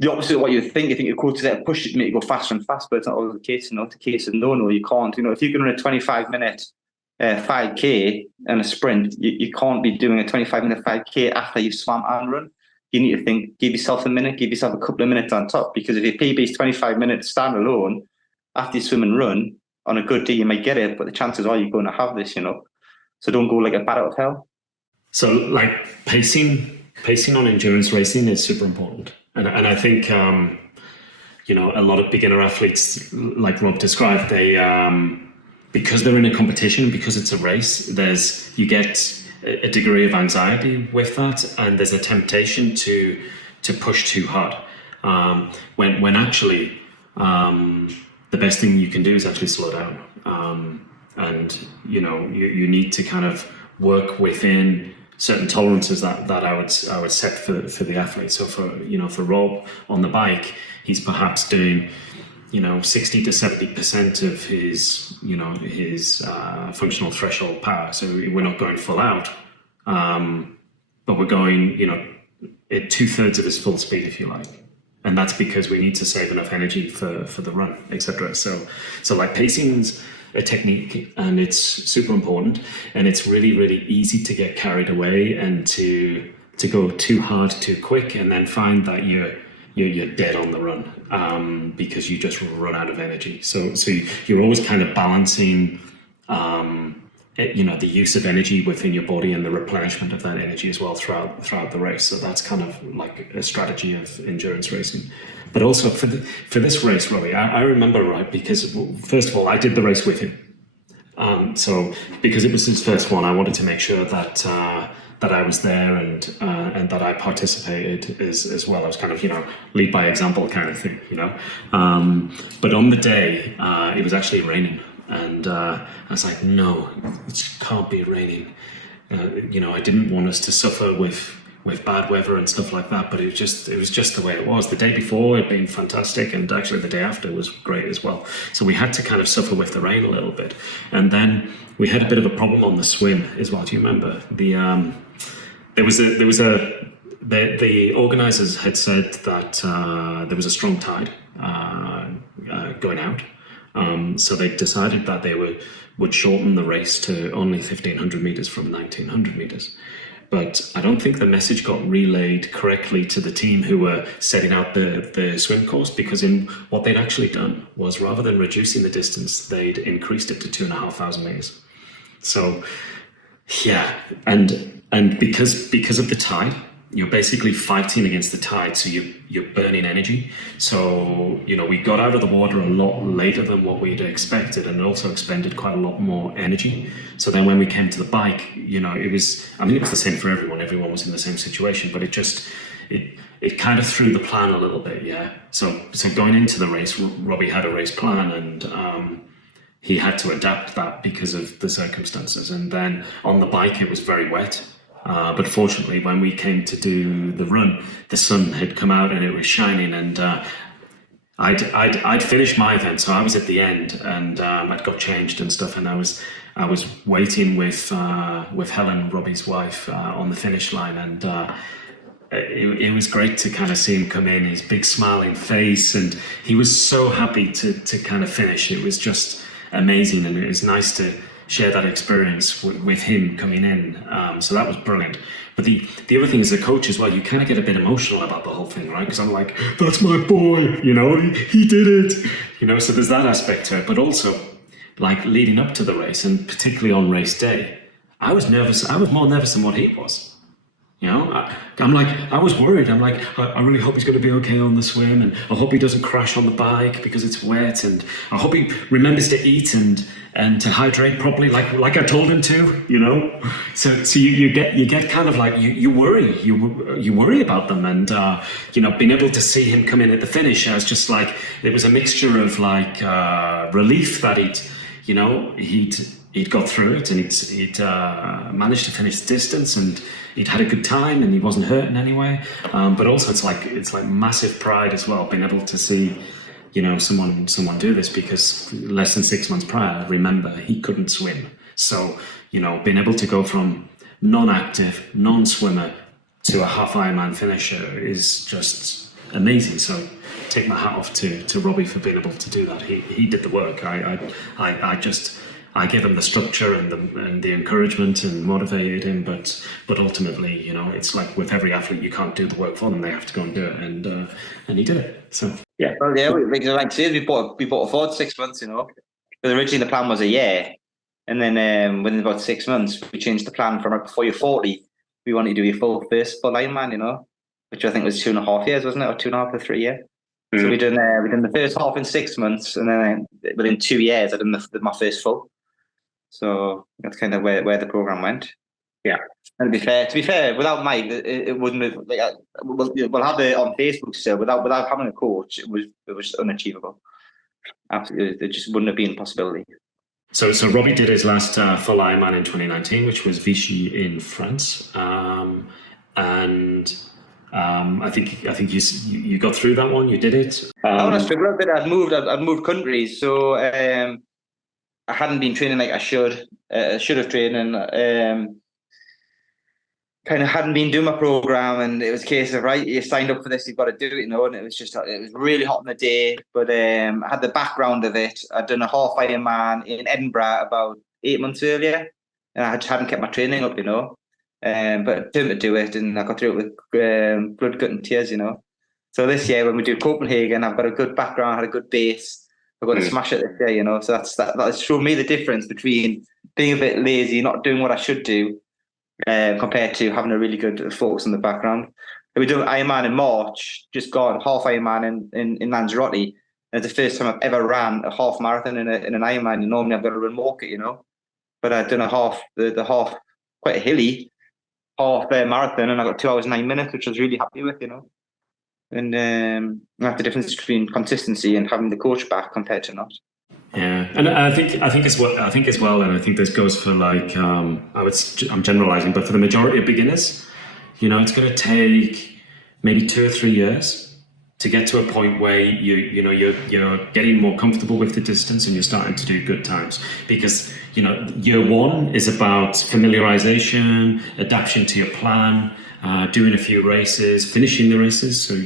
the opposite of what you think. You think your coach is there to push you to make you go faster and faster, but it's not always the case. The case is no, you can't. If you can run a 25-minute 5K and a sprint, you can't be doing a 25-minute 5K after you've swam and run. You need to think, give yourself a minute, give yourself a couple of minutes on top, because if your PB is 25 minutes standalone, after you swim and run, on a good day you might get it, but the chances are you're going to have this, So don't go like a bat out of hell. So pacing on endurance racing is super important. And I think, a lot of beginner athletes, like Rob described, they, because they're in a competition, because it's a race, you get a degree of anxiety with that. And there's a temptation to push too hard. When actually, the best thing you can do is actually slow down. And, you need to kind of work within certain tolerances that I would set for the athlete. So for Rob on the bike, he's perhaps doing 60 to 70% of his functional threshold power. So we're not going full out, but we're going at 2/3 of his full speed, if you like. And that's because we need to save enough energy for the run, etc. So pacing's a technique, and it's super important, and it's really, really easy to get carried away and to go too hard too quick, and then find that you're dead on the run because you just run out of energy. So you're always kind of balancing the use of energy within your body and the replenishment of that energy as well throughout the race. So that's kind of like a strategy of endurance racing. But also for this race, Robbie, I remember, right, because first of all, I did the race with him. So because it was his first one, I wanted to make sure that I was there and that I participated as well. I was kind of, lead by example kind of thing, But on the day, it was actually raining. And I was like, no, it can't be raining. I didn't want us to suffer with bad weather and stuff like that, but it was just the way it was. The day before had been fantastic, and actually the day after was great as well. So we had to kind of suffer with the rain a little bit, and then we had a bit of a problem on the swim as well. Do you remember the the organisers had said that there was a strong tide going out. So they decided that they would shorten the race to only 1,500 meters from 1,900 meters. But I don't think the message got relayed correctly to the team who were setting out the swim course, because what they'd actually done was, rather than reducing the distance, they'd increased it to 2,500 meters. So yeah, and because of the tide, you're basically fighting against the tide, so you're burning energy. So we got out of the water a lot later than what we'd expected, and also expended quite a lot more energy. So then when we came to the bike, it was the same for everyone. Everyone was in the same situation, but it kind of threw the plan a little bit, yeah. So going into the race, Robbie had a race plan, and he had to adapt that because of the circumstances. And then on the bike, it was very wet. But fortunately, when we came to do the run, the sun had come out and it was shining, and I'd finished my event, so I was at the end, and I'd got changed and stuff, and I was waiting with Helen, Robbie's wife, on the finish line, and it was great to kind of see him come in, his big smiling face, and he was so happy to kind of finish. It was just amazing, and it was nice to share that experience with him coming in. So that was brilliant. But the other thing as a coach as well, you kind of get a bit emotional about the whole thing, right? Because I'm like, that's my boy, he did it, so there's that aspect to it. But also, like, leading up to the race, and particularly on race day, I was nervous. I was more nervous than what he was. I'm like, I was worried. I'm like, I really hope he's going to be okay on the swim, and I hope he doesn't crash on the bike because it's wet, and I hope he remembers to eat and to hydrate properly, like I told him to, So you get kind of like you worry about them, and being able to see him come in at the finish, I was just like, it was a mixture of like relief that he'd got through it, and he'd managed to finish the distance, and he'd had a good time, and he wasn't hurt in any way. But also, it's like massive pride as well, being able to see, someone do this, because less than 6 months prior, remember, he couldn't swim. So, being able to go from non-active, non-swimmer to a half Ironman finisher is just amazing. So, take my hat off to Robbie for being able to do that. He did the work. I gave him the structure and the encouragement and motivated him, but ultimately, it's like with every athlete, you can't do the work for them; they have to go and do it, and he did it. So yeah, well, yeah, like say we bought a Ford 6 months, because originally the plan was a year, and then within about 6 months we changed the plan from before you're 40, we wanted to do your full Ironman, which I think was 2.5 years, wasn't it, or 2.5 or 3 years? Mm. So we done the first half in 6 months, and then within 2 years I done my first full. So that's kind of where the program went. Yeah, and to be fair, without Mike, it wouldn't have. We'll have it on Facebook still. Without having a coach, it was unachievable. Absolutely, it just wouldn't have been a possibility. So Robbie did his last full Ironman in 2019, which was Vichy in France, and I think you got through that one. You did it. I struggled a bit. I'd moved countries, so I hadn't been training like I should. Should have trained, and kind of hadn't been doing my program, and it was a case of, right, you signed up for this, you've got to do it, and it was really hot in the day, but I had the background of it. I'd done a half Ironman in Edinburgh about 8 months earlier, and I hadn't kept my training up, but determined to do it, and I got through it with blood, gut and tears, So this year when we do Copenhagen, I've got a good background, I had a good base. I've got to smash it this year, So that's shown me the difference between being a bit lazy, not doing what I should do, compared to having a really good focus in the background. We did Ironman in March, just gone half Ironman in Lanzarote. And it's the first time I've ever ran a half marathon in an Ironman. And normally I've got to run walk it, But I've done the half, quite a hilly half marathon, and I got 2 hours 9 minutes, which I was really happy with, And that's the difference between consistency and having the coach back compared to not. Yeah, and I think as well, and I think this goes for like I'm generalizing, but for the majority of beginners, it's going to take maybe 2 or 3 years to get to a point where you're getting more comfortable with the distance and you're starting to do good times. Because year one is about familiarization, adaptation to your plan, doing a few races, finishing the races. So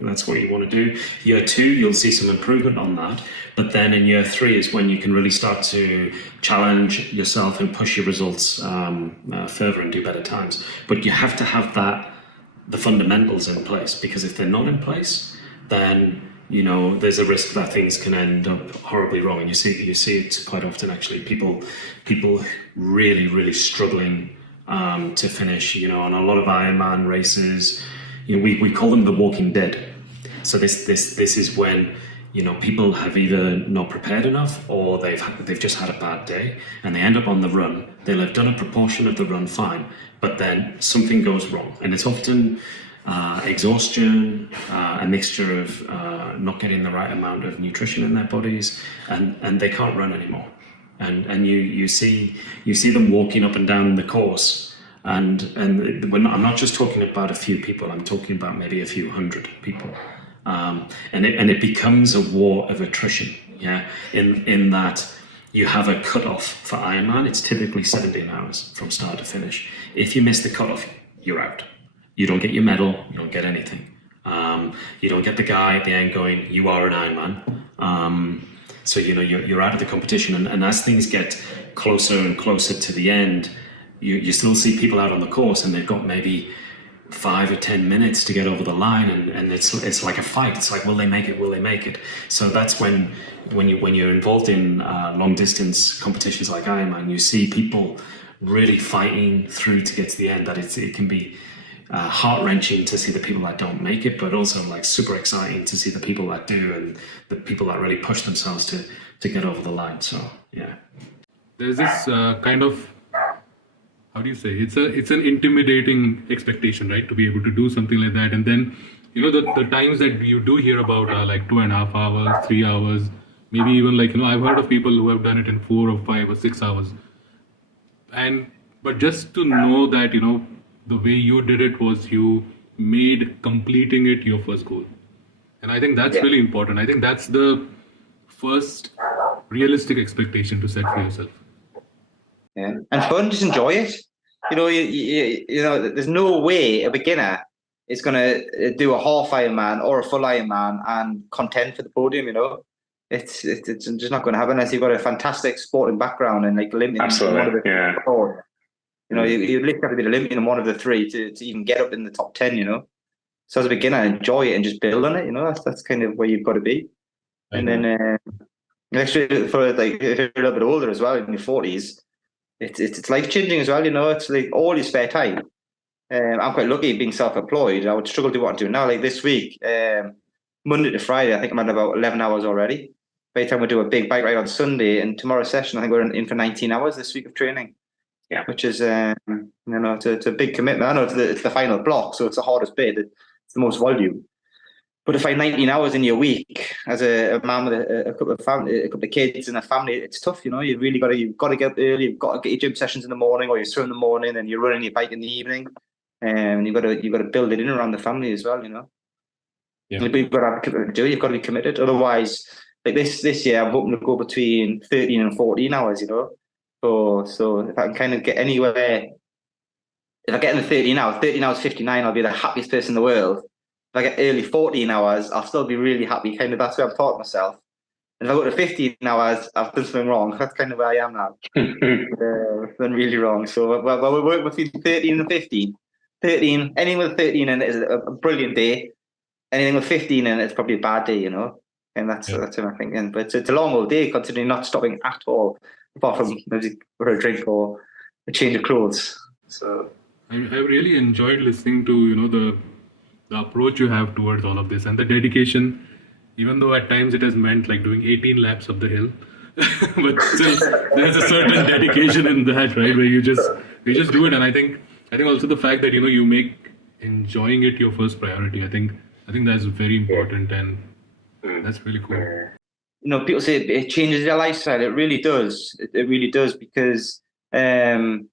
that's what you want to do. Year two, you'll see some improvement on that. But then in year three is when you can really start to challenge yourself and push your results further and do better times. But you have to have the fundamentals in place, because if they're not in place, then there's a risk that things can end up horribly wrong. And you see it quite often, actually. People really, really struggling to finish. On a lot of Ironman races, we call them the walking dead. So this is when people have either not prepared enough, or they've just had a bad day, and they end up on the run. They'll have done a proportion of the run fine, but then something goes wrong, and it's often exhaustion, a mixture of not getting the right amount of nutrition in their bodies, and they can't run anymore. And you see them walking up and down the course, and I'm not just talking about a few people. I'm talking about maybe a few hundred people. And it becomes a war of attrition, in that you have a cutoff for Ironman. It's typically 17 hours from start to finish. If you miss the cutoff, you're out. You don't get your medal, you don't get anything. You don't get the guy at the end going, you are an Ironman. So you're out of the competition, and as things get closer and closer to the end, you still see people out on the course, and they've got maybe 5 or 10 minutes to get over the line, and it's like a fight. It's like, will they make it? So that's when you're involved in long distance competitions like Ironman, you see people really fighting through to get to the end. That it can be heart-wrenching to see the people that don't make it, but also like super exciting to see the people that do, and the people that really push themselves to get over the line. So yeah, there's this kind of, how do you say, it's an intimidating expectation, right, to be able to do something like that. And then the times that you do hear about are like 2.5 hours, 3 hours, maybe even like I've heard of people who have done it in 4 or 5 or 6 hours. But just to know that the way you did it was you made completing it your first goal, and I think that's really important. I think that's the first realistic expectation to set for yourself. Yeah, and fun. Just enjoy it. There's no way a beginner is going to do a half Ironman or a full Ironman and contend for the podium. It's just not going to happen unless you've got a fantastic sporting background and like Olympian. Absolutely, yeah. You literally have to be an Olympian in one of the three to even get up in the top 10. So as a beginner, enjoy it and just build on it. That's kind of where you've got to be. And then actually, for like if you're a little bit older as well, in your 40s. It's life changing as well, It's like all your spare time. I'm quite lucky being self-employed. I would struggle to do what I'm doing now. Like this week, Monday to Friday, I think I'm at about 11 hours already. By the time we do a big bike ride on Sunday, and tomorrow's session, I think we're in for 19 hours this week of training. Yeah, which is it's a big commitment. I know it's the final block, so it's the hardest bit. It's the most volume. But to find 19 hours in your week as a man with a couple of kids and a family, it's tough. You've really got to get up early. You've got to get your gym sessions in the morning, or you swim in the morning, and you're running your bike in the evening. And you've got to build it in around the family as well. Yeah. You've got to be committed. Otherwise, like this year, I'm hoping to go between 13 and 14 hours. So if I can kind of get anywhere, if I get in the 13 hours 59, I'll be the happiest person in the world. If I get early 14 hours, I'll still be really happy. Kind of that's where I've taught myself. And if I go to 15 hours, I've done something wrong. That's kind of where I am now. I've done really wrong. So we work between 13 and 15. 13, anything with 13 in it is a brilliant day. Anything with 15 in it is probably a bad day, And that's what I'm thinking. But it's a long old day considering not stopping at all. apart from maybe for a drink or a change of clothes. So I really enjoyed listening to the approach you have towards all of this and the dedication, even though at times it has meant like doing 18 laps up the hill. But still there's a certain dedication in that, right, where you just do it. And I think also the fact that you make enjoying it your first priority, I think that's very important, and that's really cool. People say it changes their lifestyle. It really does. It really does, because every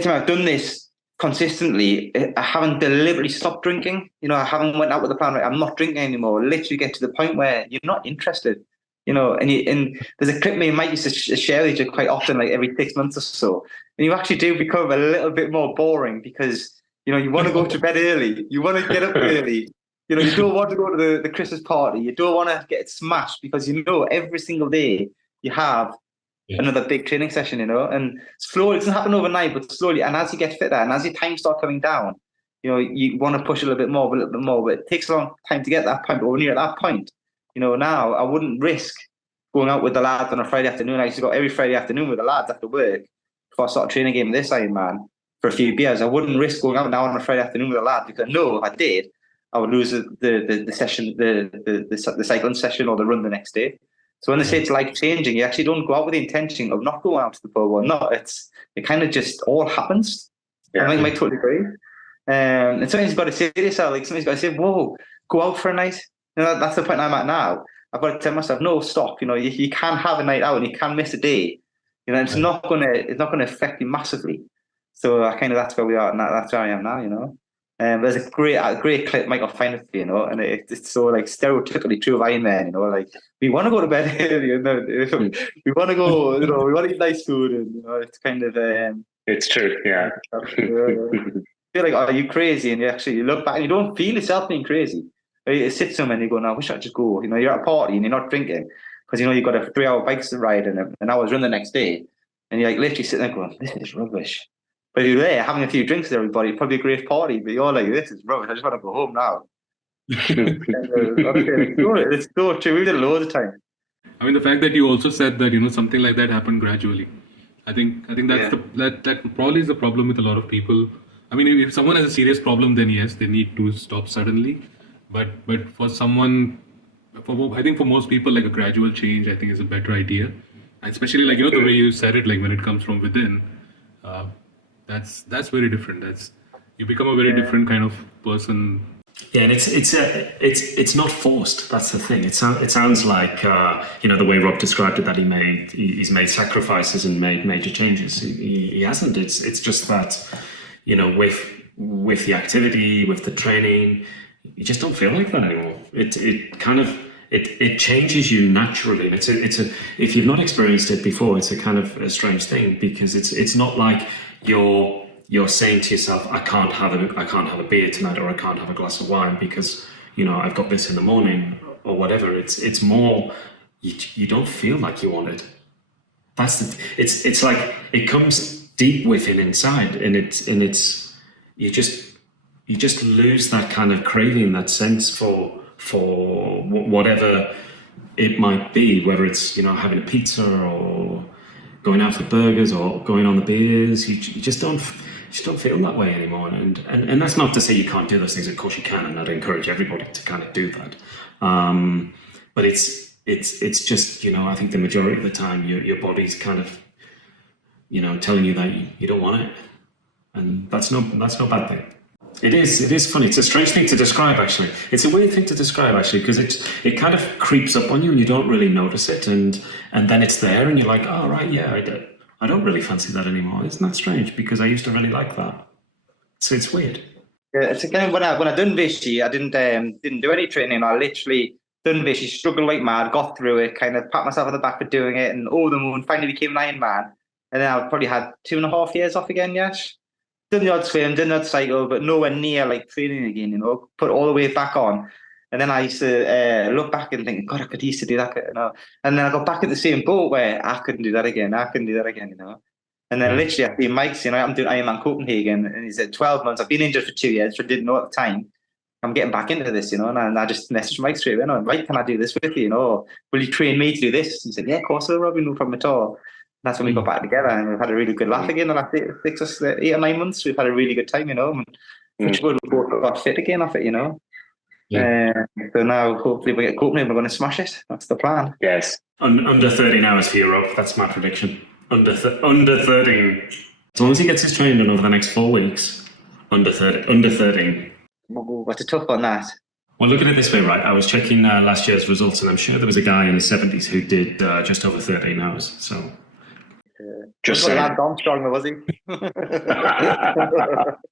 time I've done this consistently, I haven't deliberately stopped drinking. I haven't went out with the plan, right, I'm not drinking anymore. Literally get to the point where you're not interested. And there's a clip me and Mike used to share each other quite often, like every 6 months or so. And you actually do become a little bit more boring, because you want to go to bed early, you want to get up early. You don't want to go to the Christmas party. You don't want to get smashed, because every single day you have another big training session, and slowly, it doesn't happen overnight, but slowly, and as you get fitter and as your time starts coming down, you want to push a little bit more, but it takes a long time to get that point. But when you're at that point, now I wouldn't risk going out with the lads on a Friday afternoon. I used to go every Friday afternoon with the lads after work before I started training game this Ironman for a few beers. I wouldn't risk going out now on a Friday afternoon with the lads, because I know if I did, I would lose the session, the cycling session or the run the next day. So when they say it's life changing, you actually don't go out with the intention of not going out to the pub or not. It kind of just all happens. Yeah. I might totally agree. And sometimes you've got to say to yourself, like, somebody's got to say, "Whoa, go out for a night." That's the point I'm at now. I've got to tell myself, "No, stop." You can have a night out and you can miss a day. It's not gonna affect you massively. So that's where we are. That's where I am now. There's a great clip, Michael find it, and it's so like stereotypically true of Ironman, like we want to go to bed early, we want to go, we want to eat nice food, and it's kind of it's true, yeah. Feel like, are you crazy? And you look back and you don't feel yourself being crazy. You sit somewhere and you go, "No, I wish I'd just go." You're at a party and you're not drinking because you've got a 3-hour bike ride and an hour's run the next day, and you're like literally sitting there going, "This is rubbish." But you're there having a few drinks with everybody, probably a great party, but you're like, "This is rubbish. I just want to go home now." It's so true. We did it loads of times. I mean, the fact that you also said that something like that happened gradually. I think that's that probably is the problem with a lot of people. I mean, if someone has a serious problem, then yes, they need to stop suddenly. But for someone, I think for most people, like a gradual change, I think is a better idea. Especially like the way you said it, like when it comes from within. That's very different. You become a very different kind of person. Yeah, and it's not forced. That's the thing. It sounds like the way Rob described it, that he's made sacrifices and made major changes. He hasn't. It's just that with the activity, with the training, you just don't feel like that anymore. It changes you naturally. And if you've not experienced it before, it's a kind of a strange thing, because it's not like you're saying to yourself, I can't have a beer tonight, or I can't have a glass of wine because I've got this in the morning or whatever. It's more you don't feel like you want it. It's like it comes deep within inside, and it's you just lose that kind of craving, that sense for whatever it might be, whether it's having a pizza or going out for burgers or going on the beers. You just don't feel that way anymore, and that's not to say you can't do those things. Of course you can, and I'd encourage everybody to kind of do that. But it's just I think the majority of the time your body's kind of telling you that you don't want it, and that's no bad thing. It is funny. It's a strange thing to describe, actually. It's a weird thing to describe, actually, because it kind of creeps up on you and you don't really notice it, and then it's there and you're like, "Oh right, yeah, I don't really fancy that anymore." Isn't that strange? Because I used to really like that. So it's weird. Yeah, it's again when I done Vichy, I didn't do any training. I literally done Vichy, struggled like mad, got through it, kind of pat myself on the back for doing it, and over the moon, finally became an Ironman. And then I probably had 2.5 years off again, yes. Done the odd swim, done the odd cycle, but nowhere near like training again, put all the way back on. And then I used to look back and think, "God, I could used to do that," And then I got back at the same boat where I couldn't do that again. And then literally I see Mike's, I'm doing Ironman Copenhagen, and he said 12 months. I've been injured for 2 years, so I didn't know at the time. I'm getting back into this, and I just messaged Mike straight away, Mike, can I do this with you, will you train me to do this? He said, yeah, of course, Robbie, no problem at all. And that's when we got back together, and we've had a really good laugh again the last 8 or 9 months. We've had a really good time, and which we both got fit again off it, so now hopefully we get Copenhagen, we're going to smash it. That's the plan. Yes. Under 13 hours for Europe. That's my prediction. Under 13. As long as he gets his training done over the next 4 weeks, under 13. Oh, that's a tough one, that. Well, look at it this way, right? I was checking last year's results, and I'm sure there was a guy in his 70s who did just over 13 hours. So, just Lance Armstrong, was he?